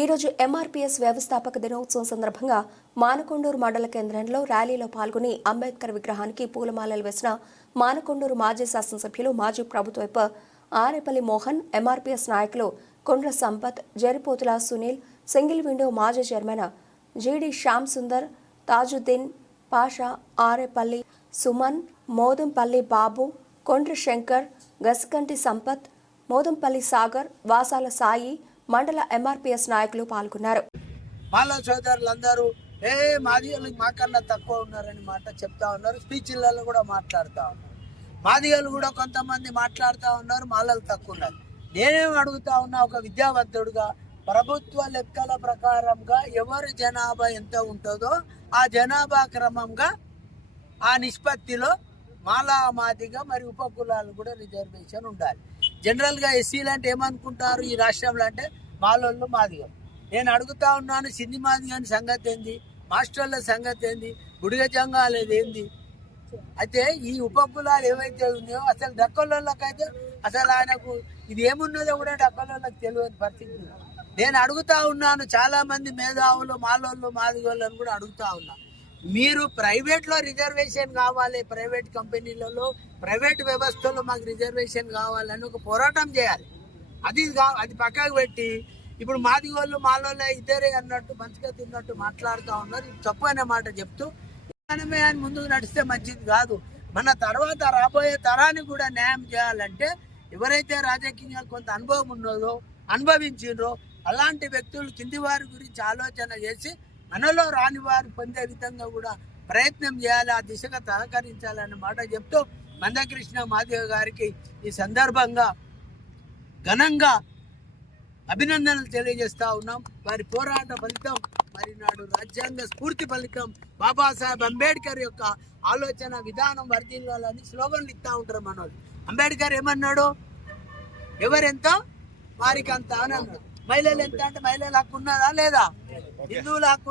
ఈరోజు ఎంఆర్పీఎస్ వ్యవస్థాపక దినోత్సవం సందర్భంగా మానకొండూరు మండల కేంద్రంలో ర్యాలీలో పాల్గొని అంబేద్కర్ విగ్రహానికి పూలమాలలు వేసిన మానకొండూరు మాజీ శాసనసభ్యులు మాజీ ప్రభుత్వ విప్ ఆరేపల్లి మోహన్, ఎంఆర్పీఎస్ నాయకులు కొండ్ర సంపత్, జరిపోతుల సునీల్, సింగిల్ విండో మాజీ చైర్మన్ జీడి శ్యామ్ సుందర్, తాజుద్దీన్ పాషా, ఆరేపల్లి సుమన్, మోదంపల్లి బాబు, కొండ్ర శంకర్, గసకంటి సంపత్, మోదంపల్లి సాగర్, వాసాల సాయి, మండల ఎంఆర్పీఎస్ నాయకులు పాల్గొన్నారు. మాలో సోదరులందరూ మాదిగలు మాకన్నా తక్కువ ఉన్నారని మాట చెప్తా ఉన్నారు. స్పీచ్లలో కూడా మాట్లాడుతూ ఉన్నారు. మాదిగలు కూడా కొంతమంది మాట్లాడుతూ ఉన్నారు, మాలలు తక్కువ ఉన్నారు. నేనేం అడుగుతా ఉన్నా, ఒక విద్యావంతుడుగా ప్రభుత్వ లెక్కల ప్రకారంగా ఎవరి జనాభా ఎంత ఉంటుందో ఆ జనాభా క్రమంగా ఆ నిష్పత్తిలో మాలా మాదిగ మరి ఉపకులాలు కూడా రిజర్వేషన్ ఉండాలి. జనరల్గా ఎస్సీలు అంటే ఏమనుకుంటారు ఈ రాష్ట్రంలో అంటే మాలోళ్ళు మాదిగలు. నేను అడుగుతా ఉన్నాను, సిన్ని మాదిగని సంగతి ఏంది, మాస్టర్ల సంగతి ఏంది, బుడిగ జంగాలేదు ఏంది? అయితే ఈ ఉపకులాలు ఏవైతే ఉన్నాయో అసలు డక్కలకైతే అసలు ఆయనకు ఇది ఏమున్నదో కూడా డక్కలకు తెలియని పరిస్థితి. నేను అడుగుతా ఉన్నాను, చాలా మంది మేధావులు మాలోళ్ళు మాదిగోళ్ళని కూడా అడుగుతా ఉన్నా, మీరు ప్రైవేట్లో రిజర్వేషన్ కావాలి, ప్రైవేట్ కంపెనీలలో ప్రైవేట్ వ్యవస్థలో మాకు రిజర్వేషన్ కావాలని ఒక పోరాటం చేయాలి. అది పక్కకు పెట్టి ఇప్పుడు మాదిగోళ్ళు మాలోళ్ళే ఇద్దరే అన్నట్టు మంచిగా తిన్నట్టు మాట్లాడుతూ ఉన్నారు. తప్పు అనే మాట చెప్తూ మనమే అని ముందుకు నడిస్తే మంచిది కాదు. మన తర్వాత రాబోయే తరానికి కూడా న్యాయం చేయాలంటే ఎవరైతే రాజకీయంగా కొంత అనుభవం ఉన్నదో అనుభవించిండ్రో అలాంటి వ్యక్తులు కింది వారి గురించి ఆలోచన చేసి మనలో రాని వారు పొందే విధంగా కూడా ప్రయత్నం చేయాలి, ఆ దిశగా సహకరించాలన్న మాట చెప్తూ మందకృష్ణ మాదిగ గారికి ఈ సందర్భంగా ఘనంగా అభినందనలు తెలియజేస్తా ఉన్నాం. వారి పోరాట ఫలితం మరి నాడు రాజ్యాంగ స్ఫూర్తి ఫలితం బాబాసాహెబ్ అంబేద్కర్ యొక్క ఆలోచన విధానం వర్ధిల్లాలని స్లోగన్లు ఇస్తూ ఉంటారు మనోళ్ళు. అంబేద్కర్ ఏమన్నాడు, ఎవరెంత వారికి అంత అని అన్నాడు. మహిళలు ఎంత అంటే మహిళల హక్కు ఉన్నదా లేదా, హిందువుల హక్కు